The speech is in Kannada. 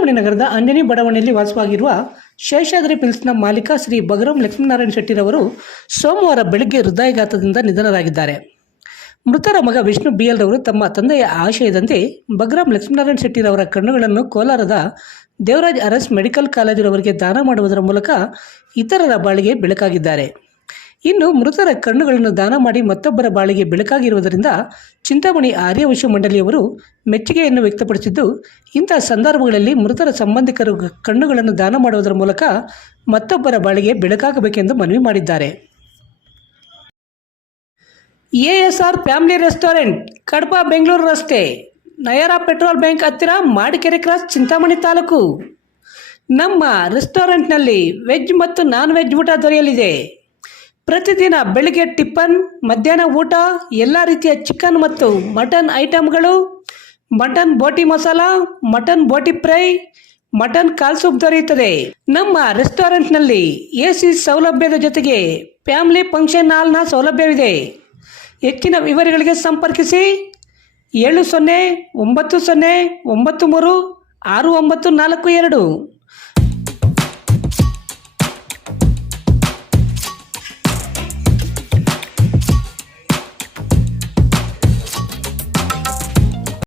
ಚಿಂತಾಮಣಿ ನಗರದ ಅಂಜನಿ ಬಡಾವಣೆಯಲ್ಲಿ ವಾಸವಾಗಿರುವ ಶೇಷಾದ್ರಿ ಪಿಲ್ಸ್ನ ಮಾಲೀಕ ಶ್ರೀ ಬಗರಂ ಲಕ್ಷ್ಮೀನಾರಾಯಣ ಶೆಟ್ಟಿರವರು ಸೋಮವಾರ ಬೆಳಗ್ಗೆ ಹೃದಯಾಘಾತದಿಂದ ನಿಧನರಾಗಿದ್ದಾರೆ. ಮೃತರ ಮಗ ವಿಷ್ಣು ಬಿಎಲ್ ರವರು ತಮ್ಮ ತಂದೆಯ ಆಶಯದಂತೆ ಬಗರಂ ಲಕ್ಷ್ಮೀನಾರಾಯಣ ಶೆಟ್ಟಿರವರ ಕಣ್ಣುಗಳನ್ನು ಕೋಲಾರದ ದೇವರಾಜ್ ಅರಸ್ ಮೆಡಿಕಲ್ ಕಾಲೇಜಿನವರಿಗೆ ದಾನ ಮಾಡುವುದರ ಮೂಲಕ ಇತರರ ಬಾಳಿಗೆ ಬೆಳಕಾಗಿದ್ದಾರೆ. ಇನ್ನು ಮೃತರ ಕಣ್ಣುಗಳನ್ನು ದಾನ ಮಾಡಿ ಮತ್ತೊಬ್ಬರ ಬಾಳಿಗೆ ಬೆಳಕಾಗಿರುವುದರಿಂದ ಚಿಂತಾಮಣಿ ಆರ್ಯವೈಶ್ಯ ಮಂಡಳಿಯವರು ಮೆಚ್ಚುಗೆಯನ್ನು ವ್ಯಕ್ತಪಡಿಸಿದ್ದು, ಇಂಥ ಸಂದರ್ಭಗಳಲ್ಲಿ ಮೃತರ ಸಂಬಂಧಿಕರು ಕಣ್ಣುಗಳನ್ನು ದಾನ ಮಾಡುವುದರ ಮೂಲಕ ಮತ್ತೊಬ್ಬರ ಬಾಳಿಗೆ ಬೆಳಕಾಗಬೇಕೆಂದು ಮನವಿ ಮಾಡಿದ್ದಾರೆ. ASR family restaurant, Kadapa Bengaluru ರಸ್ತೆ, ನಯರಾ ಪೆಟ್ರೋಲ್ ಬ್ಯಾಂಕ್ ಹತ್ತಿರ, ಮಾಡಿಕೆರೆ ಕ್ರಾಸ್, ಚಿಂತಾಮಣಿ ತಾಲೂಕು. ನಮ್ಮ ರೆಸ್ಟೋರೆಂಟ್ನಲ್ಲಿ ವೆಜ್ ಮತ್ತು ನಾನ್ ವೆಜ್ ಊಟ ದೊರೆಯಲಿದೆ. ಪ್ರತಿದಿನ ಬೆಳಿಗ್ಗೆ ಟಿಫನ್, ಮಧ್ಯಾಹ್ನ ಊಟ, ಎಲ್ಲ ರೀತಿಯ ಚಿಕನ್ ಮತ್ತು ಮಟನ್ ಐಟಮ್ಗಳು, mutton boti masala, mutton boti fry, mutton ಕಾಲ್ ಸೂಪ್ ದೊರೆಯುತ್ತದೆ. ನಮ್ಮ ರೆಸ್ಟೋರೆಂಟ್ನಲ್ಲಿ AC ಸೌಲಭ್ಯದ ಜೊತೆಗೆ ಫ್ಯಾಮಿಲಿ ಫಂಕ್ಷನ್ ಹಾಲ್ನ ಸೌಲಭ್ಯವಿದೆ. ಹೆಚ್ಚಿನ ವಿವರಗಳಿಗೆ ಸಂಪರ್ಕಿಸಿ 7090936942.